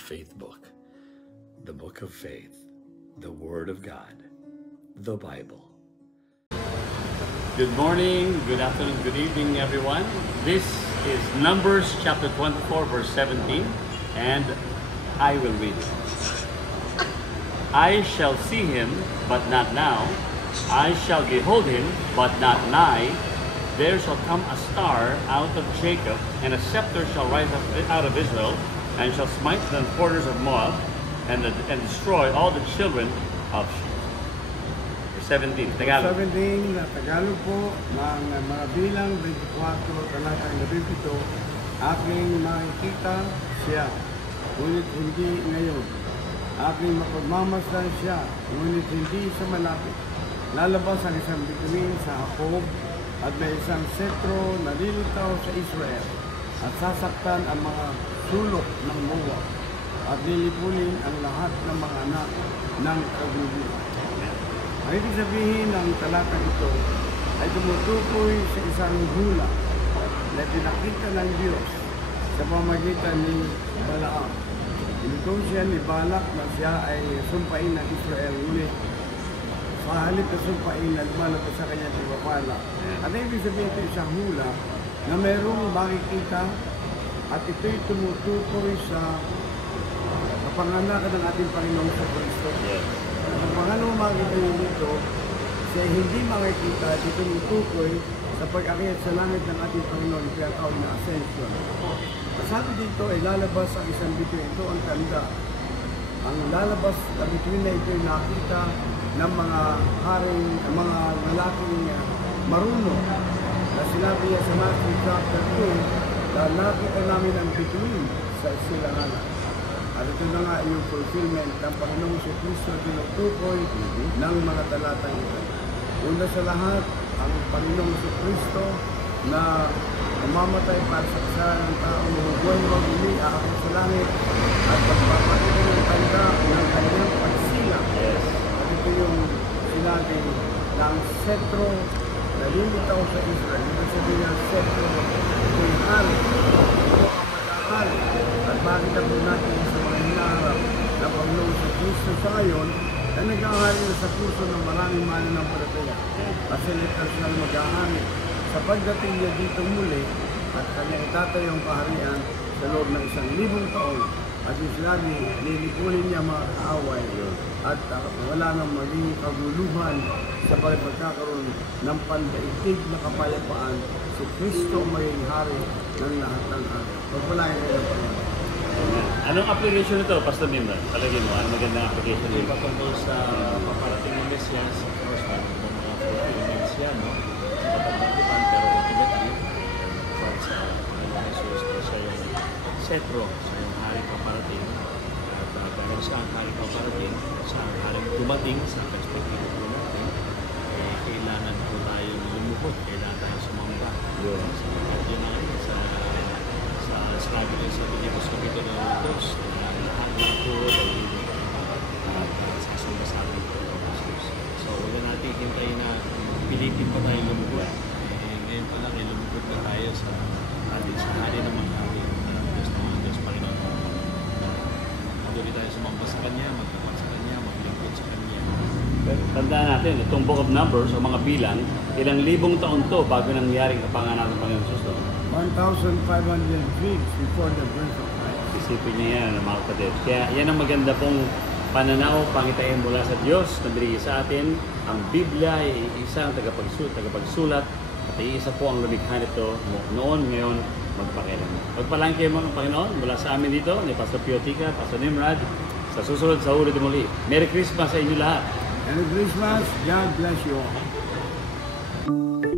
faith book, the book of faith, the Word of God, the Bible. Good morning, good afternoon, good evening, everyone. This is Numbers chapter 24, verse 17, and I will read it. I shall see him, but not now. I shall behold him, but not nigh. There shall come a star out of Jacob, and a scepter shall rise up out of Israel, and shall smite the borders of Moab, and destroy all the children of Sheth. 17, Tagalog. 17 na Tagalog po, mga bilang 24, talatang 17, aking makikita siya, ngunit hindi ngayon. Aking mapagmamasdan siya, ngunit hindi sa malapit. Lalabas ang isang bituin sa Jacob, at may isang setro na lilitaw sa Israel, at sasaktan ang mga sulok ng Moab, at lilipunin ang lahat ng mga anak ng kaguluhan. Ang ibig sabihin ng talatang ito ay tumutukoy sa isang hula na pinakita ng Diyos sa pamamagitan ni Balaam. Inutong siya ni Balak na siya ay sumpain ng Israel, ngunit sa halip na sumpain na lumalabas sa kanya tiwapala. At ang ibig sabihin ito isang hula na mayroong makikita, at ito'y tumutukoy sa kapanganakan ng ating Panginoong sa Kristo. Ang pangalawang makikita nyo dito, siya hindi makikita, dito tumutukoy sa pag-akyat sa langit ng ating Panginoon, kaya tawag na ascension. At sabi dito ay lalabas ang isang bituin. Ito ang tanda. Ang lalabas na bituin na ito ay nakita ng mga haring, mga lalaking marunong na sinabi niya sa Matthew chapter 2 na nakita namin ang bituin sa silanganan. At ito na nga yung fulfillment ng Panginoong si Kristo tinutukoy ng mga talatang ito. Una sa lahat, ang Panginoong si Kristo na mamamatay para sa kasalanan ng tao, mabubuhay mo muli, aakit sa langit, at pagpapakita ng tanda ng kanyang pagsilang. At ito yung sinabi ng setro na lilitaw sa Israel. Ito sabihin ng setro, ito yung hari, ito ang mag-ahari. At makita po natin sa mga hinaharap na Panginoon sa Kristo sa ngayon ay nag-ahari sa puso ng maraming mananampalataya. At sa literal mag-ahari sa pagdating niya dito muli at kanyang itatayong kaharian sa loob ng 1,000 taon. At yung sinabi, lilipunin niya mga kaaway at wala nang maging kaguluhan sa pagkakaroon ng pandaigdig na kapayapaan. Si Kristo maging hari ng lahat ng araw. Pagpalain niya ng Panginoon. Anong application nito, Pastor Mimra? Talagin mo, anong magandang application nito? Patungkol sa paparating ng Mesias, of course, mga fulfillments yan, no? Sa pagdagitan, pero ultimately, but sa Panginoon Jesus, siya yung setro, siya yung hari paparating, at dahil siya ang hari paparating, siya ang hari dumating sa perspektibo po natin, kailangan po tayo lumukot, kailangan tayo sumamba. Sapagkat yun na sabi ko sa Pilipos Kapitulo 2, lahat ng puro ay sasamba sa ating Panginoon Jesus. So, wala natin hintayin na pilitin pa tayo lumugod. Ngayon pa lang ay lumugod na tayo sa hari ng mga hari ng Diyos Panginoon. Patuloy tayo sumamba sa Kanya, magtapat sa Kanya, maglingkod sa Kanya. Tandaan natin, itong Book of Numbers o mga bilang, ilang libong taon to bago nangyaring kapanganak ng Panginoon Jesus. 1,500 weeks before the birth of Christ. Isipin niya yan, mga kapatid. Kaya yan ang maganda pong pananaw, pangitain mula sa Diyos na binigay sa atin. Ang Biblia ay isang tagapagsulat at iisa po ang lumikha nito noon, ngayon, magpakailanman. Pagpalang kayo mga Panginoon mula sa amin dito, ni Pastor Piotica, Pastor Nimrod, sa susunod sa ulit muli. Merry Christmas sa inyo lahat! Merry Christmas! God bless you all!